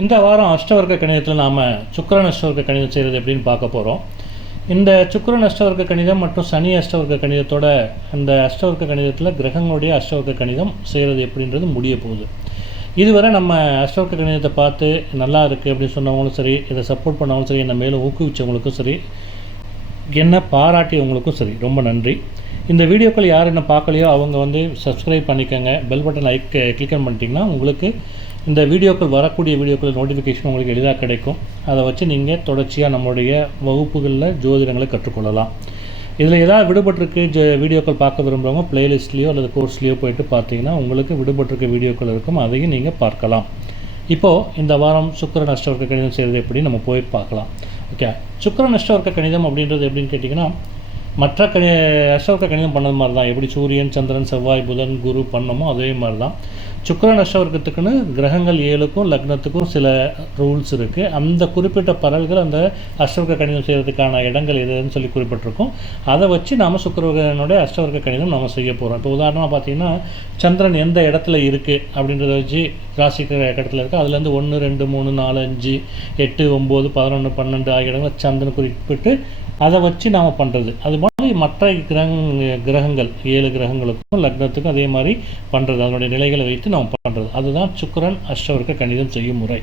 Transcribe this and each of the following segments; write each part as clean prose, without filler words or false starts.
இந்த வாரம் அஷ்டவர்க்க கணிதத்தில் நாம் சுக்கிரன் அஷ்டவர்க்க கணிதம் செய்கிறது எப்படின்னு பார்க்க போகிறோம். இந்த சுக்கிரன் அஷ்டவர்க்க கணிதம் மற்றும் சனி அஷ்டவர்க்க கணிதத்தோட அந்த அஷ்டவர்க்க கணிதத்தில் கிரகங்களுடைய அஷ்டவர்க்க கணிதம் செய்கிறது எப்படின்றது முடிய போகுது. இதுவரை நம்ம அஷ்டவர்க்க கணிதத்தை பார்த்து நல்லா இருக்குது அப்படின்னு சொன்னவங்களும் சரி, இதை சப்போர்ட் பண்ணவங்களும் சரி, என்னை மேலும் ஊக்குவிச்சவங்களுக்கும் சரி, என்ன பாராட்டியவங்களுக்கும் சரி ரொம்ப நன்றி. இந்த வீடியோக்கள் யார் என்ன பார்க்கலையோ அவங்க சப்ஸ்கிரைப் பண்ணிக்கோங்க. பெல் பட்டன் கிளிக் பண்ணிட்டீங்கன்னா உங்களுக்கு இந்த வீடியோக்கள் வரக்கூடிய வீடியோக்கள் நோட்டிஃபிகேஷன் உங்களுக்கு எளிதாக கிடைக்கும். அதை வச்சு நீங்கள் தொடர்ச்சியாக நம்மளுடைய வகுப்புகளில் ஜோதிடங்களை கற்றுக்கொள்ளலாம். இதில் ஏதாவது விடுபட்டிருக்கு வீடியோக்கள் பார்க்க விரும்புகிறவங்க ப்ளேலிஸ்ட்லேயோ அல்லது கோர்ஸ்லேயோ போய்ட்டு பார்த்தீங்கன்னா உங்களுக்கு விடுபட்டிருக்க வீடியோக்கள் இருக்கும், அதையும் நீங்கள் பார்க்கலாம். இப்போது இந்த வாரம் சுக்கிரன் அஷ்டவர்க்க கணிதம் செய்கிறது எப்படி நம்ம போய் பார்க்கலாம். ஓகே, சுக்கிரன் அஷ்டவர்க்க கணிதம் அப்படின்றது எப்படின்னு கேட்டிங்கன்னா, மற்ற அஷ்டவர்க்க கணிதம் பண்ணது மாதிரி தான். எப்படி சூரியன், சந்திரன், செவ்வாய், புதன், குரு பண்ணமோ அதே மாதிரி தான் சுக்கிரன் அஷ்டவர்க்கத்துக்குன்னு கிரகங்கள் 7க்கும் லக்னத்துக்கும் சில ரூல்ஸ் இருக்குது. அந்த குறிப்பிட்ட பரல்கள் அந்த அஷ்டவர்க்க கணிதம் செய்கிறதுக்கான இடங்கள் எதுன்னு சொல்லி குறிப்பிட்டிருக்கோம். அதை வச்சு நாம் சுக்கிரனுடைய அஷ்டவர்க்க கணிதம் நம்ம செய்ய போகிறோம். இப்போ உதாரணமாக பார்த்தீங்கன்னா, சந்திரன் எந்த இடத்துல இருக்குது அப்படின்றத வச்சு ராசி இடத்துல இருக்குது. அதுலேருந்து 1, 2, 3, 4, 5, 8, 9, 11, 12 ஆகிய இடங்களை சந்திரன் குறிப்பிட்டு அதை வச்சு நாம் பண்ணுறது. அது மாதிரி மற்ற கிரகங்கள் 7 கிரகங்களுக்கும் லக்னத்துக்கும் அதே மாதிரி பண்ணுறது, அதனுடைய நிலைகளை வைத்து நாம் பண்ணுறது. அதுதான் சுக்கிரன் அஷ்டவர்க்க கணிதம் செய்யும் முறை.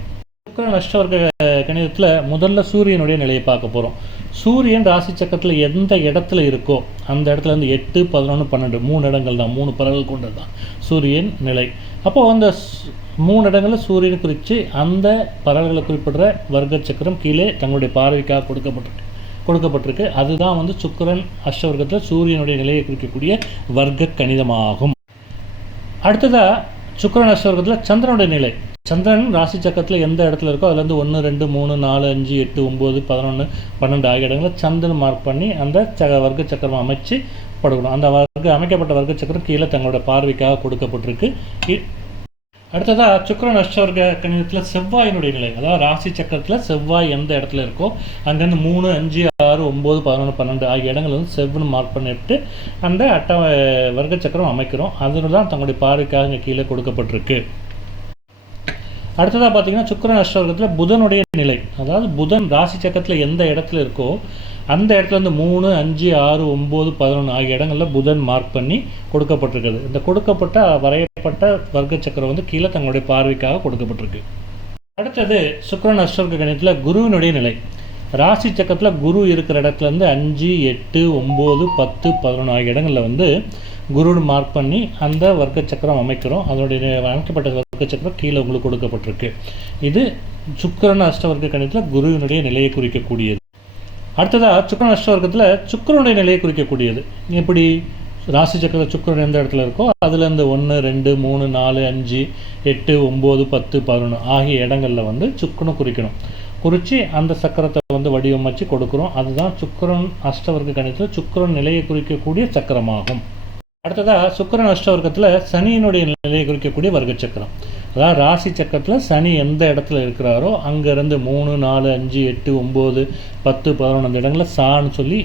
சுக்கிரன் அஷ்டவர்க்க கணிதத்தில் முதல்ல சூரியனுடைய நிலையை பார்க்க போகிறோம். சூரியன் ராசி சக்கரத்தில் எந்த இடத்துல இருக்கோ அந்த இடத்துல இருந்து 8, 11, 12 3 இடங்கள் தான், 3 பரவல் கொண்டது தான் சூரியன் நிலை. அப்போது அந்த 3 இடங்களில் சூரியன் குறித்து அந்த பரவல்களை குறிப்பிடுற வர்க்க சக்கரம் கீழே தங்களுடைய பார்வைக்காக கொடுக்கப்பட்டிருக்கு. அதுதான் சுக்கிரன் அஷ்டவர்க்கத்தில் சூரியனுடைய நிலையை குறிக்கக்கூடிய வர்க்க கணிதமாகும். அடுத்ததாக சுக்கிரன் அஷ்டவர்க்கத்தில் சந்திரனுடைய நிலை. சந்திரன் ராசி சக்கரத்தில் எந்த இடத்துல இருக்கோ அதுலேருந்து 1, 2, 3, 4, 5, 8, 9, 11, 12 ஆகிய இடங்களில் சந்திரன் மார்க் பண்ணி அந்த வர்க்க சக்கரம் அமைச்சு படுக்கணும். அந்த அமைக்கப்பட்ட வர்க்க சக்கரம் கீழே தங்களோட பார்வைக்காக கொடுக்கப்பட்டிருக்கு. அடுத்ததாக சுக்கிரன் அஷ்டவர்க்க கணிதத்தில் செவ்வாயினுடைய நிலை, அதாவது ராசி சக்கரத்தில் செவ்வாய் எந்த இடத்துல இருக்கோ அங்கேருந்து 3, 5, 6, 9, 11, 12 ஆகிய இடங்கள் செவ்வாய் மார்க் பண்ணிட்டு அந்த வர்க்க சக்கரம் அமைக்கிறோம். அதில் தான் தங்களுடைய பார்வைக்காக இங்கே கீழே கொடுக்கப்பட்டிருக்கு. அடுத்ததாக பார்த்தீங்கன்னா, சுக்கிரன் அஷ்டவர்க்கத்தில் புதனுடைய நிலை, அதாவது புதன் ராசி சக்கரத்தில் எந்த இடத்துல இருக்கோ அந்த இடத்துல 3, 5, 6, 9, 11 ஆகிய இடங்களில் புதன் மார்க் பண்ணி கொடுக்கப்பட்டிருக்குது. இந்த கொடுக்கப்பட்ட வரையப்பட்ட வர்க்க சக்கரம் கீழே தங்களுடைய பார்வைக்காக கொடுக்கப்பட்டிருக்கு. அடுத்தது சுக்கிரன் அஷ்டவர்க்க கணிதத்தில் குருவினுடைய நிலை. ராசி சக்கரத்தில் குரு இருக்கிற இடத்துலேருந்து 5, 8, 9, 10, 11 ஆகிய இடங்களில் குரு மார்க் பண்ணி அந்த வர்க்க சக்கரம் அமைக்கிறோம். அதனுடைய அமைக்கப்பட்ட வர்க்க சக்கரம் கீழே உங்களுக்கு கொடுக்கப்பட்டிருக்கு. இது சுக்கிரன் அஷ்டவர்க்க கணிதத்தில் குருவினுடைய நிலையை குறிக்கக்கூடியது. அடுத்ததாக சுக்கிரன் அஷ்டவர்க்கத்தில் சுக்கிரனுடைய நிலையை குறிக்கக்கூடியது. எப்படி ராசி சக்கரத்தில் சுக்கிரன் எந்த இடத்துல இருக்கோ அதுலேருந்து 1, 2, 3, 4, 5, 8, 9, 10, 11 ஆகிய இடங்களில் சுக்கிரனை குறிக்கணும். குறித்து அந்த சக்கரத்தை வடிவமைச்சு கொடுக்குறோம். அதுதான் சுக்கிரன் அஷ்டவர்க்க கணிதத்தில் சுக்கிரன் நிலையை குறிக்கக்கூடிய சக்கரமாகும். அடுத்ததாக சுக்கிரன் அஷ்டவர்க்கத்தில் சனியினுடைய நிலையை குறிக்கக்கூடிய வர்க்க சக்கரம், அதாவது ராசி சக்கரத்தில் சனி எந்த இடத்துல இருக்கிறாரோ அங்கேருந்து 3, 4, 5, 8, 9, 10, 11 அந்த இடங்களில் சான்னு சொல்லி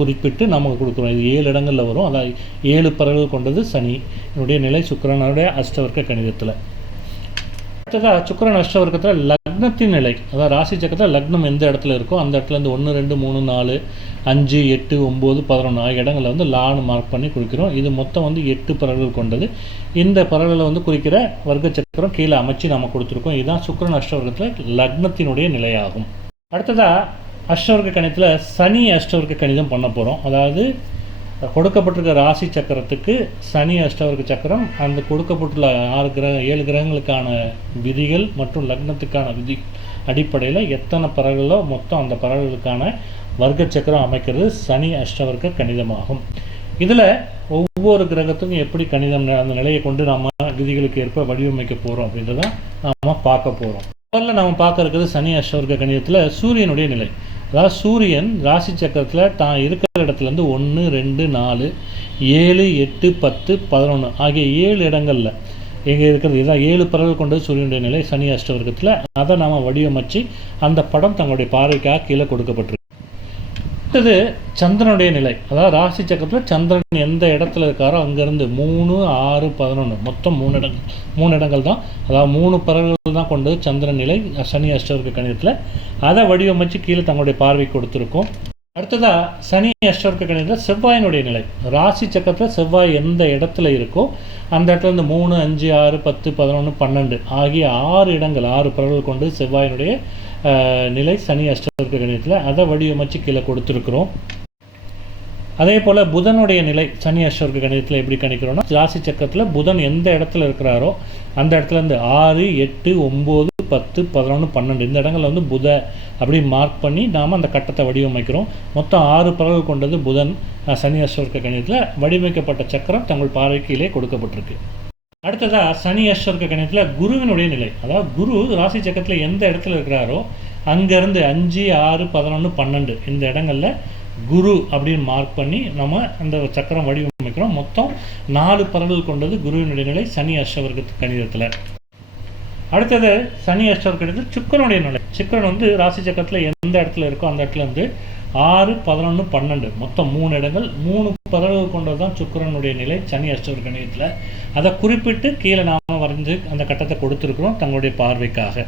குறிப்பிட்டு நமக்கு கொடுக்குறோம். இது 7 இடங்களில் வரும். அதாவது 7 பரவல் கொண்டது சனியினுடைய நிலை சுக்கிரனுடைய அஷ்டவர்க்க கணிதத்தில். அடுத்ததாக சுக்கிரன் அஷ்டவர்க்கத்தில் லக்னத்தின் நிலை, அதாவது ராசி சக்கரத்தில் லக்னம் எந்த இடத்துல இருக்கோ அந்த இடத்துலேருந்து 1, 2, 3, 4, 5, 8, 9, 11 ஆகிய இடங்களில் லான்னு மார்க் பண்ணி குறிக்கிறோம். இது மொத்தம் 8 பரவல்கள் கொண்டது. இந்த பரவலை குறிக்கிற வர்க்க சக்கரம் கீழே அமைச்சு நம்ம கொடுத்துருக்கோம். இதுதான் சுக்கிரன் அஷ்டவர்க்கத்தில் லக்னத்தினுடைய நிலையாகும். அடுத்ததாக அஷ்டவர்க்க கணிதத்தில் சனி அஷ்டவர்க்க கணிதம் பண்ண போகிறோம். அதாவது கொடுக்கப்பட்டிருக்க ராசி சக்கரத்துக்கு சனி அஷ்டவர்க்க சக்கரம் அந்த கொடுக்கப்பட்டுள்ள 7 கிரகங்களுக்கான விதிகள் மற்றும் லக்னத்துக்கான விதி அடிப்படையில் எத்தனை பரவலோ மொத்தம் அந்த பரவலுக்கான வர்க்க சக்கரம் அமைக்கிறது சனி அஷ்டவர்க்க கணிதமாகும். இதில் ஒவ்வொரு கிரகத்துக்கும் எப்படி கணிதம் அந்த நிலையை கொண்டு நாம் விதிகளுக்கு ஏற்ப வடிவமைக்க போகிறோம் அப்படின்றத நாம் பார்க்க போகிறோம். முதல்ல நாம் பார்க்க இருக்கிறது சனி அஷ்டவர்க்க கணிதத்தில் சூரியனுடைய நிலை. அதாவது சூரியன் ராசி சக்கரத்தில் தான் இருக்கிற இடத்துலேருந்து 1, 2, 4, 7, 8, 10, 11 ஆகிய 7 இடங்களில் எங்கே இருக்கிறது. இதுதான் 7 பரவல் கொண்டது சூரியனுடைய நிலை சனி அஷ்டவர்க்கத்தில். அதை நாம் வடிவமைச்சு அந்த படம் தங்களுடைய பார்வைக்காக கீழே கொடுக்கப்பட்டிருக்கு. அடுத்தது சந்திரனுடைய நிலை. அதாவது ராசி சக்கரத்தில் சந்திரன் எந்த இடத்துல இருக்காரோ அங்கேருந்து 3, 6, 11 மொத்தம் 3 இடங்கள் தான். அதாவது 3 பறவைகள் தான் கொண்டது சந்திரன் நிலை சனி அஷ்டவர்க்க கணிதத்தில். அதை வடிவமைச்சு கீழே தங்களுடைய பார்வை கொடுத்துருக்கோம். அடுத்ததாக சனி அஷ்டவர்க்க கணிதத்தில் செவ்வாயினுடைய நிலை. ராசி சக்கரத்தில் செவ்வாய் எந்த இடத்துல இருக்கோ அந்த இடத்துல இருந்து 3, 5, 6, 10, 11, 12 ஆகிய 6 இடங்கள் 6 பறவைகள் கொண்டு செவ்வாயினுடைய நிலை சனி அஷ்டவர்க்க கணிதத்தில். அதை வடிவமைச்சு கீழே கொடுத்துருக்குறோம். அதே போல் புதனுடைய நிலை சனி அஷ்டவர்க்க கணிதத்தில் எப்படி கணிக்கிறோன்னா, ராசி சக்கரத்தில் புதன் எந்த இடத்துல இருக்கிறாரோ அந்த இடத்துல இருந்து 6, 8, 9, 10, 11, 12 இந்த இடங்களில் வந்து புத அப்படி மார்க் பண்ணி நாம் அந்த கட்டத்தை வடிவமைக்கிறோம். மொத்தம் 6 பறவைகள் கொண்டது புதன் சனி அஷ்டவர்க்க கணிதத்தில். வடிவமைக்கப்பட்ட சக்கரம் தங்கள் பார்வைக்கீழே கொடுக்கப்பட்டிருக்கு. அடுத்ததாக சனி அஷ்டவர்க்க கணிதத்தில் குருவினுடைய நிலை. அதாவது குரு ராசி சக்கரத்தில் எந்த இடத்துல இருக்கிறாரோ அங்கேருந்து 5, 6, 11, 12 இந்த இடங்களில் குரு அப்படின்னு மார்க் பண்ணி நம்ம அந்த சக்கரம் வடிவமைக்கிறோம். மொத்தம் 4 பறவைகள் கொண்டது குருவினுடைய நிலை சனி அஷ்டவர்க்க கணிதத்தில். அடுத்தது சனி அஷ்டவர்க்க கணிதத்தில் சுக்கிரனுடைய நிலை. சுக்கிரன் வந்து ராசி சக்கரத்தில் எந்த இடத்துல இருக்கோ அந்த இடத்துல வந்து 6, 11, 12 மொத்தம் 3 இடங்கள் 3 பறவைகள் கொண்டது தான் சுக்கிரனுடைய நிலை சனி அஷ்டவர்க்க கணிதத்தில். அதை குறிப்பிட்டு கீழே நாம் வரைஞ்சு அந்த கட்டத்தை கொடுத்துருக்குறோம் தங்களுடைய பார்வைக்காக.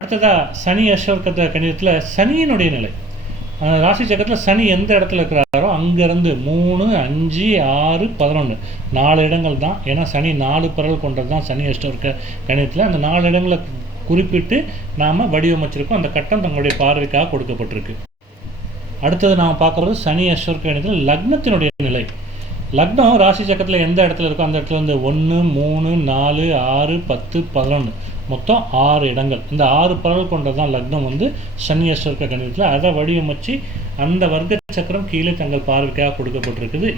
அடுத்ததாக சனி அஷ்டவர்க்க கணிதத்தில் சனியினுடைய நிலை. ராசி சக்கரத்தில் சனி எந்த இடத்துல இருக்கிறாரோ அங்கேருந்து 3, 5, 6, 11 4 இடங்கள் தான். ஏன்னா சனி 4 பறவைகள் கொண்டது தான் சனி அஷ்டவர்க்க கணிதத்தில். அந்த 4 இடங்களை குறிப்பிட்டு நாம் வடிவமைச்சிருக்கோம். அந்த கட்டம் தங்களுடைய பார்வைக்காக கொடுக்கப்பட்டிருக்கு. அடுத்தது நாம் பார்க்குறது சனி அஷ்டவர்க்க கணிதத்தில் லக்னத்தினுடைய நிலை. லக்னம் ராசி சக்கரத்தில் எந்த இடத்துல இருக்கோ அந்த இடத்துல வந்து 1, 3, 4, 6, 10, 11 மொத்தம் 6 இடங்கள். இந்த 6 பறவைகள் கொண்டது தான் லக்னம் வந்து சனி அஷ்டவர்க்க கணிதத்தில். அதை வடிவமைச்சு அந்த வர்க்க சக்கரம் கீழே தங்கள் பார்வைக்காக கொடுக்கப்பட்டிருக்குது.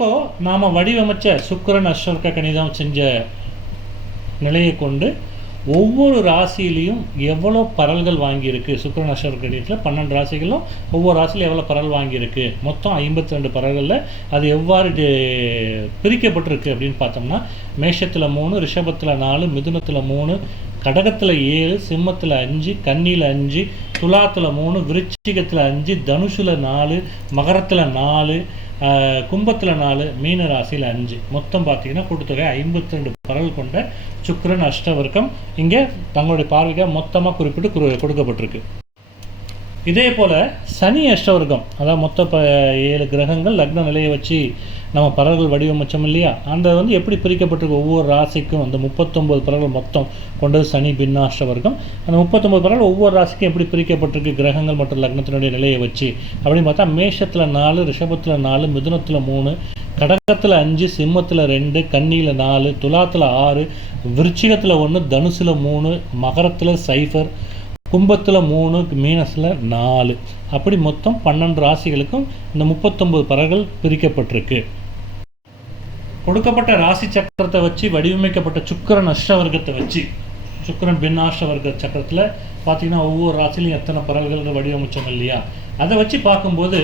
இப்போது நாம் வடிவமைச்ச சுக்கிரன் அஷ்டவர்க்க கணிதம் செஞ்ச நிலையை கொண்டு ஒவ்வொரு ராசியிலையும் எவ்வளோ பரல்கள் வாங்கியிருக்கு. சுக்கிரன் அஷ்டவர்க்க கணிதத்தில் 12 ராசிகளும் ஒவ்வொரு ராசியிலும் எவ்வளோ பரல் வாங்கியிருக்கு. மொத்தம் 52 பரல்களில் அது எவ்வாறு பிரிக்கப்பட்டிருக்கு அப்படின்னு பார்த்தோம்னா, மேஷத்தில் 3, ரிஷபத்தில் 4, மிதுனத்தில் 3, கடகத்தில் 7, சிம்மத்தில் 5, கன்னியில் 5, துலாத்தில் 3, விருச்சிகத்தில் 5, தனுஷில் 4, மகரத்தில் 4, கும்பத்தில் 4, மீன ராசியில் 5 மொத்தம் பார்த்தீங்கன்னா கூட்டுத்தொகை 52 பரல் கொண்ட சுக்கிரன் அஷ்டவர்க்கம் இங்கே தங்களுடைய பார்வைக்காக மொத்தமாக குறிப்பிட்டு கொடுக்கப்பட்டிருக்கு. இதே போல் சனி அஷ்டவர்க்கம், அதாவது மொத்தம் 7 கிரகங்கள் லக்ன நிலையை வச்சு நம்ம பறவைகள் வடிவமைச்சோம் இல்லையா, அந்த வந்து எப்படி பிரிக்கப்பட்டிருக்கு ஒவ்வொரு ராசிக்கும் அந்த 39 பறவைகள் மொத்தம் கொண்டது சனி பின்னாஷ்டவர்க்கம். அந்த 39 பறவைகள் ஒவ்வொரு ராசிக்கும் எப்படி பிரிக்கப்பட்டிருக்கு கிரகங்கள் மற்றும் லக்னத்தினுடைய நிலையை வச்சு அப்படின்னு பார்த்தா, மேஷத்தில் 4, ரிஷபத்தில் 4, மிதுனத்தில் 3, கடகத்தில் 5, சிம்மத்தில் 2, கன்னியில் 4, துலாத்தில் 6, விருச்சிகத்தில் 1, தனுசில் 3, மகரத்தில் 0, கும்பத்தில் 3, மீனஸில் 4 அப்படி மொத்தம் 12 ராசிகளுக்கும் இந்த 39 பறவைகள் பிரிக்கப்பட்டிருக்கு. கொடுக்கப்பட்ட ராசி சக்கரத்தை வச்சு வடிவமைக்கப்பட்ட சுக்கிரன் அஷ்டவர்க்கத்தை வச்சு சுக்கிரன் பின்னாஷ்டவர்க்க சக்கரத்தில் பார்த்தீங்கன்னா ஒவ்வொரு ராசிலையும் எத்தனை பறவைகள் வடிவமைச்சோம் இல்லையா, அதை வச்சு பார்க்கும்போது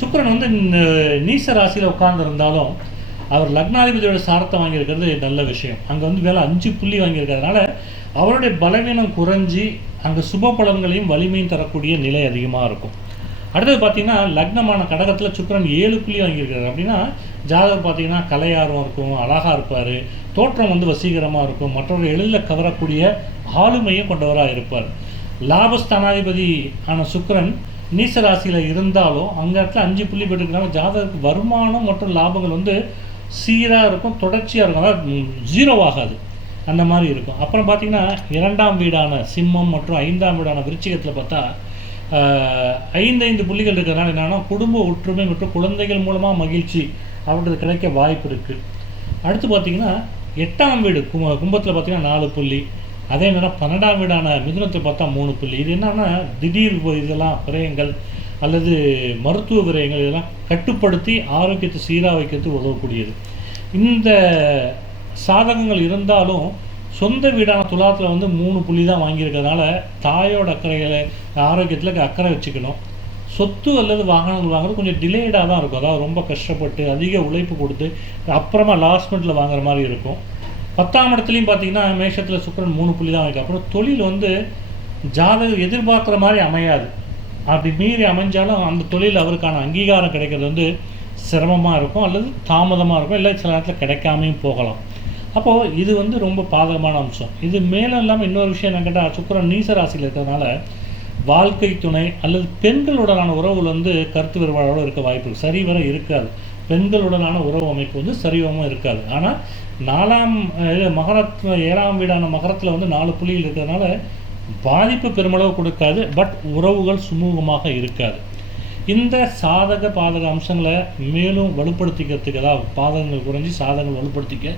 சுக்கிரன் வந்து நீச ராசியில் உட்கார்ந்துருந்தாலும் அவர் லக்னாதிபதியோட சாரத்தை வாங்கியிருக்கிறது நல்ல விஷயம். அங்கே வந்து வேலை 5 புள்ளி வாங்கியிருக்கிறதுனால அவருடைய பலவீனம் குறைஞ்சி அங்கே சுப பலன்களையும் வலிமையும் தரக்கூடிய நிலை அதிகமாக இருக்கும். அடுத்தது பார்த்திங்கன்னா லக்னமான கடகத்தில் சுக்கிரன் 7 புள்ளி வாங்கியிருக்காரு. அப்படின்னா ஜாதகம் பார்த்திங்கன்னா கலையார்வம் இருக்கும், அழகாக இருப்பார், தோற்றம் வந்து வசீகரமாக இருக்கும், மற்றவர்கள் எளிதில் கவரக்கூடிய ஆளுமையும் கொண்டவராக இருப்பார். லாபஸ்தானாதிபதி ஆன சுக்கிரன் நீச ராசியில் இருந்தாலும் அங்கே இடத்துல 5 புள்ளி பெற்றுக்கிறனால ஜாதகத்துக்கு வருமானம் மற்றும் லாபங்கள் வந்து சீராக இருக்கும், தொடர்ச்சியாக இருக்கும், அதாவது 0 ஆகாது. அந்த மாதிரி இருக்கும். அப்புறம் பார்த்திங்கன்னா 2ஆம் வீடான சிம்மம் மற்றும் 5ஆம் வீடான விருச்சிகத்தில் பார்த்தா 5 புள்ளிகள் இருக்கிறதுனால என்னென்னா குடும்ப ஒற்றுமை மற்றும் குழந்தைகள் மூலமாக மகிழ்ச்சி அப்படின்றது கிடைக்க வாய்ப்பு இருக்குது. அடுத்து பார்த்திங்கன்னா 8ஆம் வீடு கும்பத்தில் பார்த்திங்கன்னா 4 புள்ளி, அதே நேரம் 12ஆம் வீடான மிதுனத்தை பார்த்தா 3 புள்ளி. இது என்னன்னா திடீர் இதெல்லாம் விரயங்கள் அல்லது மருத்துவ விரயங்கள் இதெல்லாம் கட்டுப்படுத்தி ஆரோக்கியத்தை சீராக வைக்கிறதுக்கு உதவக்கூடியது. இந்த சாதகங்கள் இருந்தாலும் சொந்த வீடான துலாத்தில் வந்து 3 புள்ளி தான் வாங்கியிருக்கிறதுனால தாயோட அக்கறைகளை ஆரோக்கியத்தில் அக்கறை வச்சுக்கணும். சொத்து அல்லது வாகனங்கள் வாங்குறது கொஞ்சம் டிலேடாக தான் இருக்கும். அதாவது ரொம்ப கஷ்டப்பட்டு அதிக உழைப்பு கொடுத்து அப்புறமா லாஸ்ட் மினிட்ல வாங்குற மாதிரி இருக்கும். 10ஆம் இடத்துலையும் பார்த்தீங்கன்னா மேஷத்தில் சுக்கிரன் 3 புள்ளி தான் வைக்கும். அப்புறம் தொழில் வந்து ஜாதகம் எதிர்பார்க்குற மாதிரி அமையாது. அப்படி மீறி அமைஞ்சாலும் அந்த தொழில் அவருக்கான அங்கீகாரம் கிடைக்கிறது வந்து சிரமமாக இருக்கும் அல்லது தாமதமாக இருக்கும், இல்லை சில நேரத்தில் கிடைக்காமையும் போகலாம். அப்போது இது வந்து ரொம்ப பாதகமான அம்சம். இது மேலே இல்லாமல் இன்னொரு விஷயம் என்ன கேட்டால், சுக்கிரன் நீச ராசியில் இருக்கிறதுனால வாழ்க்கை துணை அல்லது பெண்களுடனான உறவுகள் வந்து கருத்து வேறுபாடோடு இருக்க வாய்ப்பு இருக்குது. சரிவர இருக்காது. பெண்களுடனான உறவு அமைப்பு வந்து சரிவமாக இருக்காது. ஆனால் 4ஆம் மகரத்தில் 7ஆம் வீடான மகரத்தில் வந்து 4 புள்ளிகள் இருக்கிறதுனால பாதிப்பு பெருமளவு கொடுக்காது. பட் உறவுகள் சுமூகமாக இருக்காது. இந்த சாதக பாதக அம்சங்களை மேலும் வலுப்படுத்திக்கிறதுக்கு, அதாவது பாதகங்கள் குறைஞ்சி சாதகங்கள் வலுப்படுத்திக்க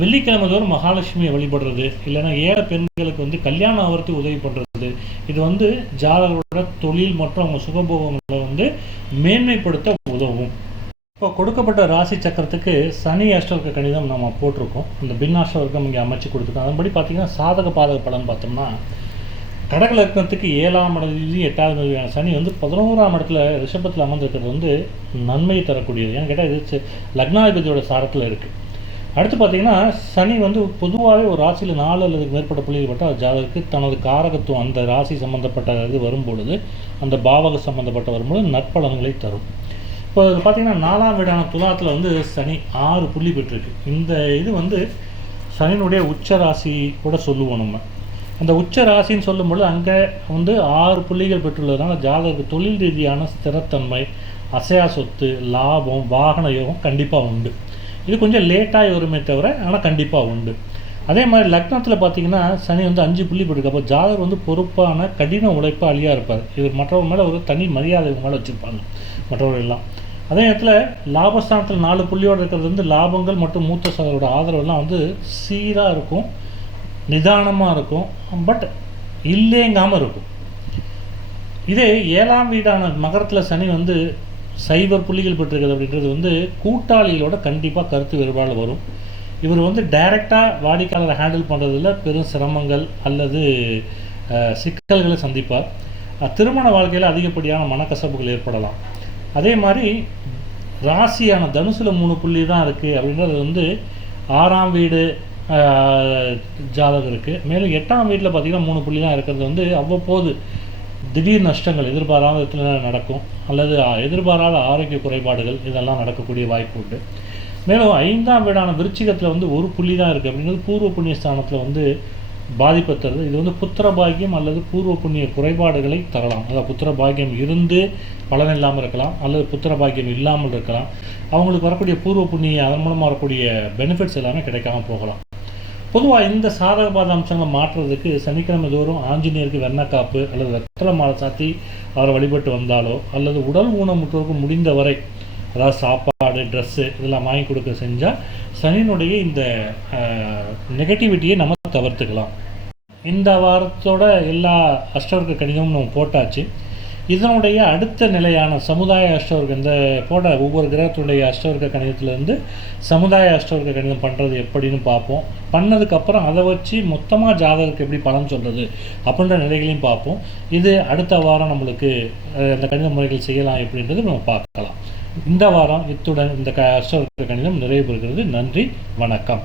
வெள்ளிக்கிழமை தோறும் மகாலட்சுமியை வழிபடுறது, இல்லைன்னா ஏழை பெண்களுக்கு வந்து கல்யாணம் ஆகிறதுக்கு உதவி பண்ணுறது, இது வந்து ஜாதகரோட தொழில் மற்றும் அவங்க சுகபோகங்களை வந்து மேன்மைப்படுத்த உதவும். இப்போ கொடுக்கப்பட்ட ராசி சக்கரத்துக்கு சனி அஷ்டவர்க்க கணிதம் நம்ம போட்டிருக்கோம். அந்த பின்னாஷ்டவர்க்கம் இங்கே அமைச்சு கொடுத்துருக்கோம். அதன்படி பார்த்திங்கன்னா சாதக பாதக பலன் பார்த்தோம்னா, கடக லக்னத்துக்கு 7ஆம் இடத்துலேருந்து 8ஆவது மதியான சனி வந்து 11ஆம் இடத்துல ரிஷபத்தில் அமர்ந்திருக்கிறது வந்து நன்மையை தரக்கூடியது. ஏன்னு கேட்டால் இது லக்னாதிபதியோட சாரத்தில் இருக்குது. அடுத்து பார்த்திங்கன்னா சனி வந்து பொதுவாகவே ஒரு ராசியில் 4 அல்லது மேற்பட்ட புள்ளிகள் பட்டால் ஜாதகருக்கு தனது காரகத்துவம் அந்த ராசி சம்மந்தப்பட்ட இது வரும்பொழுது, அந்த பாவக சம்மந்தப்பட்ட வரும்பொழுது நற்பலன்களை தரும். இப்போ பார்த்திங்கன்னா 4ஆம் வீடான துலாத்தில் வந்து சனி 6 புள்ளி பெற்றிருக்கு. இந்த இது வந்து சனியினுடைய உச்ச ராசி கூட சொல்லுவோம். நம்ம அந்த உச்ச ராசின்னு சொல்லும்பொழுது அங்கே வந்து 6 புள்ளிகள் பெற்றுள்ளதுனால ஜாதகருக்கு தொழில் ரீதியான ஸ்திரத்தன்மை, அசையா சொத்து, லாபம், வாகன யோகம் கண்டிப்பாக உண்டு. இது கொஞ்சம் லேட்டாக வருமே தவிர ஆனால் கண்டிப்பாக உண்டு. அதே மாதிரி லக்னத்தில் பார்த்திங்கன்னா சனி வந்து 5 புள்ளி பெற்றிருக்கு. அப்போ ஜாதகர் வந்து பொறுப்பான கடின உழைப்பு அழியாக இருப்பார். இவர் மற்றவங்க மேலே ஒரு தனி மரியாதை மேலே வச்சுருப்பாங்க மற்றவர்கள் எல்லாம். அதே நேரத்தில் லாபஸ்தானத்தில் 4 புள்ளியோடு இருக்கிறது வந்து லாபங்கள் மற்றும் மூத்த சகோதரோட ஆதரவெல்லாம் வந்து சீராக இருக்கும், நிதானமாக இருக்கும், பட் இல்லைங்காமல் இருக்கும். இதே 7ஆம் வீடான மகரத்தில் சனி வந்து 0 புள்ளிகள் பெற்றிருக்கிறது அப்படின்றது வந்து கூட்டாளிகளோட கண்டிப்பாக கருத்து வேறுபாடு வரும். இவர் வந்து டைரெக்டாக வாடிக்கையாளரை ஹேண்டில் பண்ணுறதுல பெரும் சிரமங்கள் அல்லது சிக்கல்களை சந்திப்பார். திருமண வாழ்க்கையில் அதிகப்படியான மனக்கசப்புகள் ஏற்படலாம். அதே மாதிரி ராசியான தனுசில் 3 புள்ளி தான் இருக்குது அப்படின்றது வந்து 6ஆம் வீடு ஜாதகம் இருக்குது. மேலும் 8ஆம் வீட்டில் பார்த்திங்கன்னா 3 புள்ளி தான் இருக்கிறது வந்து அவ்வப்போது திடீர் நஷ்டங்கள் எதிர்பாராத விதத்தில் நடக்கும் அல்லது எதிர்பாராத ஆரோக்கிய குறைபாடுகள் இதெல்லாம் நடக்கக்கூடிய வாய்ப்பு உண்டு. மேலும் 5ஆம் வீடான விருச்சிகத்தில் வந்து 1 புள்ளி தான் இருக்குது அப்படிங்கிறது பூர்வ புண்ணிய ஸ்தானத்தில் வந்து பாதிப்பை தருது. இது வந்து புத்திர பாக்கியம் அல்லது பூர்வ புண்ணிய குறைபாடுகளை தரலாம். அதாவது புத்திர பாக்கியம் இருந்து பலன் இல்லாமல் இருக்கலாம் அல்லது புத்திர பாக்கியம் இல்லாமல் இருக்கலாம். அவங்களுக்கு வரக்கூடிய பூர்வ புண்ணிய அதன் மூலமாக வரக்கூடிய பெனிஃபிட்ஸ் எல்லாமே கிடைக்காமல் போகலாம். பொதுவாக இந்த சாதக பாத அம்சங்களை மாற்றுறதுக்கு சனிக்கிழமை தோறும் ஆஞ்சநேயருக்கு வெண்ணக்காப்பு அல்லது வெத்தலை மாலை சாத்தி அவரை வழிபட்டு வந்தாலோ அல்லது உடல் ஊனமுற்றோருக்கு முடிந்தவரை, அதாவது சாப்பாடு, ட்ரெஸ்ஸு இதெல்லாம் வாங்கி கொடுக்க செஞ்சால் சனியினுடைய இந்த நெகட்டிவிட்டியை நம்ம தவிர்த்துக்கலாம். இந்த வாரத்தோட எல்லா அஷ்டவர்க்க கணிதமும் நம்ம போட்டாச்சு. இதனுடைய அடுத்த நிலையான சமுதாய அஷ்டவர்க்க, இந்த போட ஒவ்வொரு கிரகத்துடைய அஷ்டவர்க்க கணிதத்திலேருந்து சமுதாய அஷ்டவர்க்க கணிதம் பண்ணுறது எப்படின்னு பார்ப்போம். பண்ணதுக்கப்புறம் அதை வச்சு மொத்தமாக ஜாதகருக்கு எப்படி பலன் சொல்கிறது அப்படின்ற நிலைகளையும் பார்ப்போம். இது அடுத்த வாரம் நம்மளுக்கு அந்த கணித முறைகள் செய்யலாம் எப்படின்றது நம்ம பார்க்கலாம். இந்த வாரம் இத்துடன் இந்த அஷ்டவர்க்க கணிதம் நிறைவு பெறுகிறது. நன்றி, வணக்கம்.